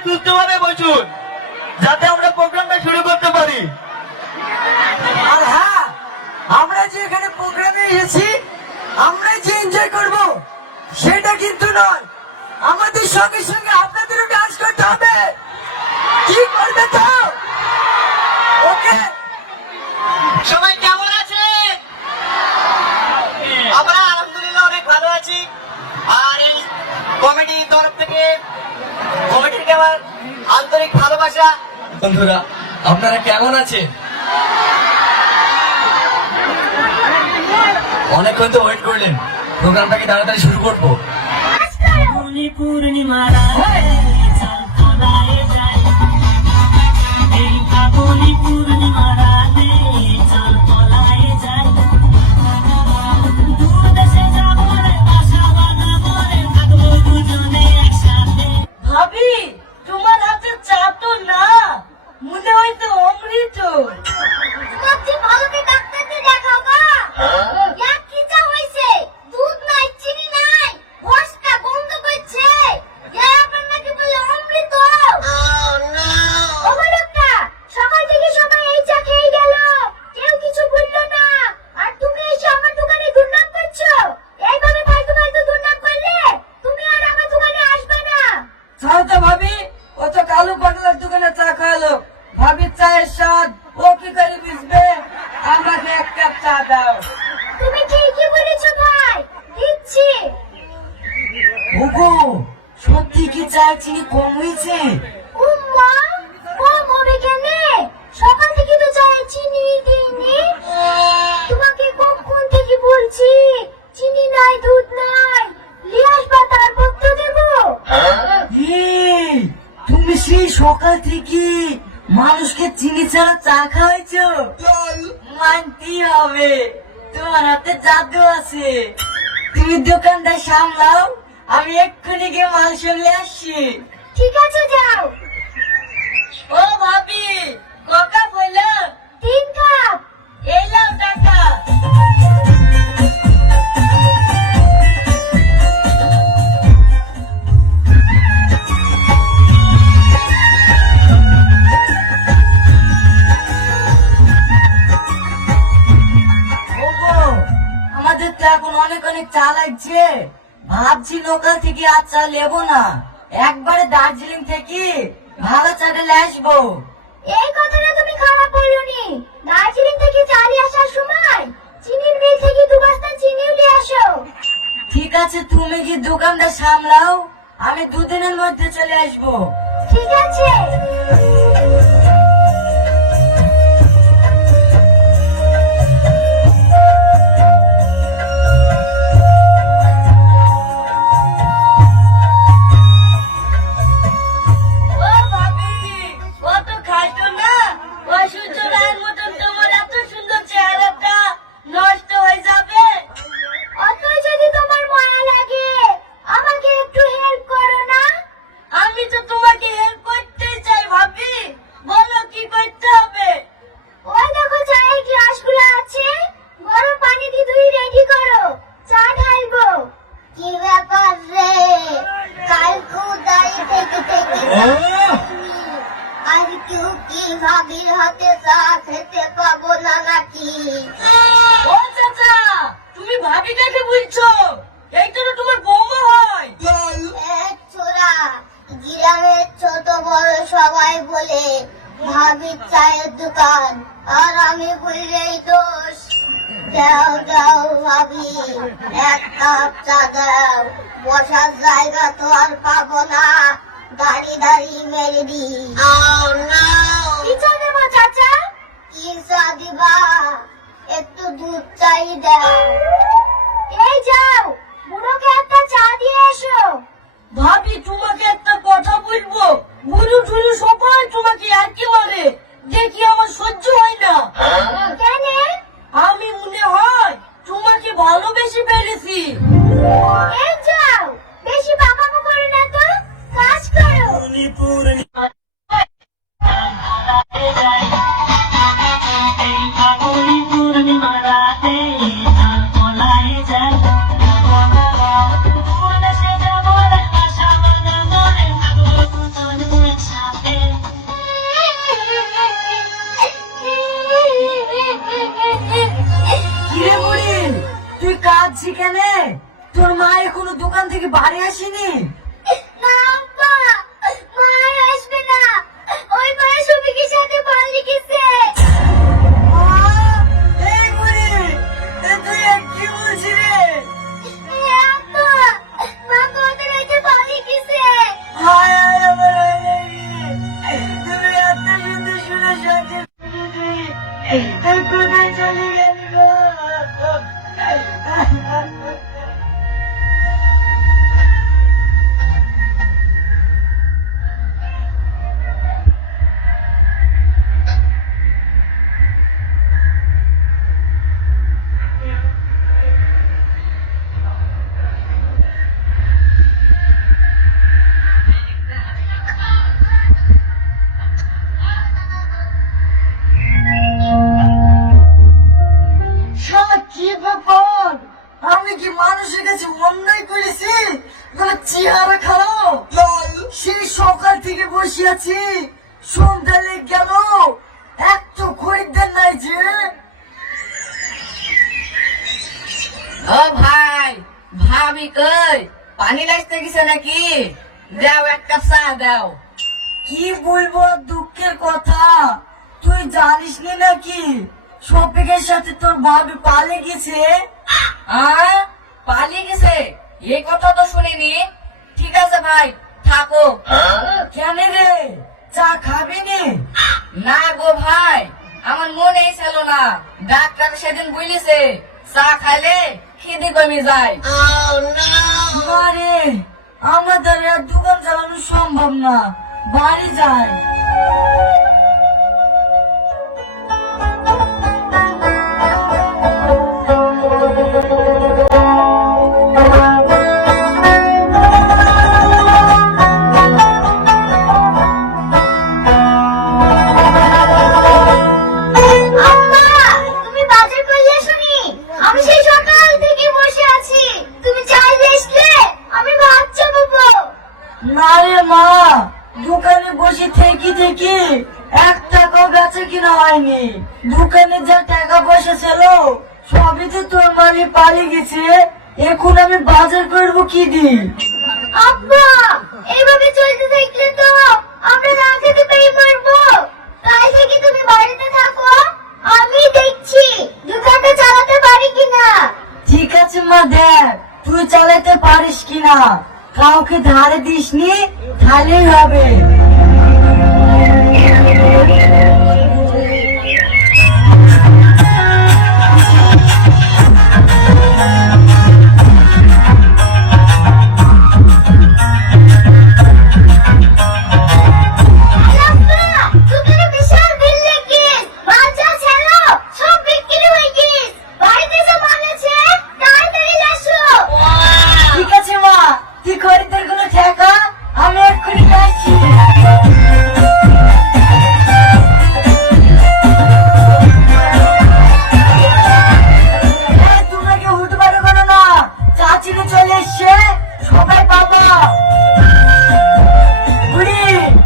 আসুন যাতে আমরা প্রোগ্রামটা শুরু করতে পারি। আর হ্যাঁ আমরা যে এখানে প্রোগ্রামে এসেছি, আমরা যে এনজয় করব, সেটা কিন্তু নয়। আমাদের সঙ্গে সঙ্গে আপনাদেরও ডান্স করতে হবে কি করবে তো ওকে সবাই কেমন আছেন আমরা আলহামদুলিল্লাহ অনেক ভালো আছি আর এই কমিটির তরফ থেকে কমিটিকে আমার আন্তরিক ভালোবাসা। বন্ধুরা আপনারা কেমন আছেন? অনেকক্ষণ তো ওয়েট করলেন। প্রোগ্রামটাকে তাড়াতাড়ি শুরু করব। পূর্ণিমা পূর্ণিমা ছাড়ো ভাবি ও তো কালু পাগলার দোকানে চা খাওয়ালো। ভাবি চায়ের স্বাদ ও কি করে বুঝবে? আমাকে এক কাপ চা দাও। তুমি ঠিকই বলেছ ভাই দিচ্ছি। ওগো সত্যি কি চা চিনি কম হয়েছে? সকাল থেকে মানুষকে চিনি ছাড়া চা খাওয়াইছো? মানতেই হবে। তোমার হাতে জাদু আছে। তুমি দোকানটা সামলাও আমি এক্ষুনি গিয়ে মাল সামলে আসছি। ঠিক আছে যাও। ও ভাবি ককা বলল তিন কাপ। এই লাও টাকা। লাগছে। ভাবছি লোকাল থেকে আর চা নেব না। একবারে দার্জিলিং থেকে ভালো চাটা আসব। এই কথাটা তুমি খারাপ বলনি। দার্জিলিং থেকে চালি আসার সময় চিনির মিল থেকে দু বস্তা চিনিও নিয়ে আসো। ঠিক আছে তুমি কি দোকানটা সামলাও। আমি দুদিনের মধ্যে চলে আসব। ঠিক আছে। না নাকি? ও চাচা তুমি ভাবি কাকে বলছো। এইটা তো তোমার বৌমা হয়। ছোড়া গ্রামের ছোট বড় সবাই বলে ভাবির চায়ের দোকান আর আমি বললেই দোষ। দাও দাও ভাবি এক কাপ চা দাও বসার জায়গা তো আর পাবো না। দাঁড়ি দাঁড়ি মেরে দি কি চা দেবো চাচা কি চা দিবা একটু দুধ চাই দাও এই যাও বুড়োকে একটা চা দিয়ে এসো ভাবি তোমাকে একটা কথা বলব গুরু টুরু সবাই তোমাকে একই মারে দেখি আমার সহ্য হয় না কেন আমি মনে হয় তোমাকে ভালোবেসে অন্যায় করেছি না চেহারা খারাপ। সেই সকাল থেকে বসে আছি। সন্ধ্যা লেগে গেল। এক তো খরিদ্দার নাই যে। ও ভাই ভাবি কই? পানি লাগতে গেছে নাকি? দাও এক কাপ চা দাও। কি বলব দুঃখের কথা। তুই জানিস নি নাকি? শফিকের সাথে তোর ভাবি পালে গেছে। আ? পালিয়ে গেছে। এই কথা তো শুনিনি। ঠিক আছে ভাই থাকো। কেন রে? চা খাবি নি? না গো ভাই আমার মনেই ছিল না। ডাক্তার সেদিন বলেছে চা খাইলে খিদে কমে যায়। আরে আমাদের দোকান চালানো সম্ভব না। বাড়ি যায় মা দোকানে বসে থেকে থেকে এক টাকাও বেচা কিনা হয়নি। দোকানে যা টাকা পয়সা ছিল সবই তো তোর মানে পালিয়ে গেছে। এখন আমি বাজার করব কি দি আব্বা এইভাবে চলতে থাকলে তো আমরা না খেতে পেয়ে মরবো। কাল থেকে তুমি বাড়িতে থাকো? আমি দেখছি দোকানটা চালাতে পারি কিনা? ঠিক আছে মা দেখ তুই চালাতে পারিস কিনা। কাউকে ধারে দিসনি তাহলেই হবে।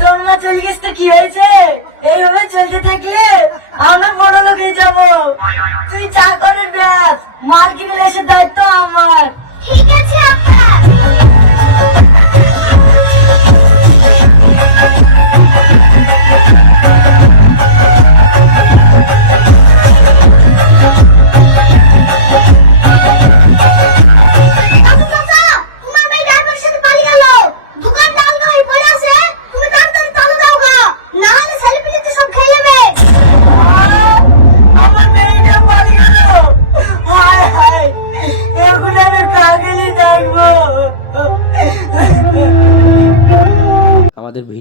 চলে চলে গেছে কি হয়েছে? এইভাবে চলতে থাকলে আমরা বড় লোক হয়ে যাব। তুই চা করে ব্যাস মার্কেটে এসে দায়িত্ব আমার। ঠিক আছে, আব্বা।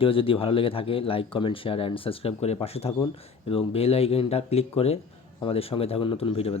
ভিডিও যদি ভালো লেগে থাকে like comment share and subscribe করে পাশে থাকুন এবং বেল আইকনটা ক্লিক করে আমাদের সঙ্গে থাকুন নতুন ভিডিও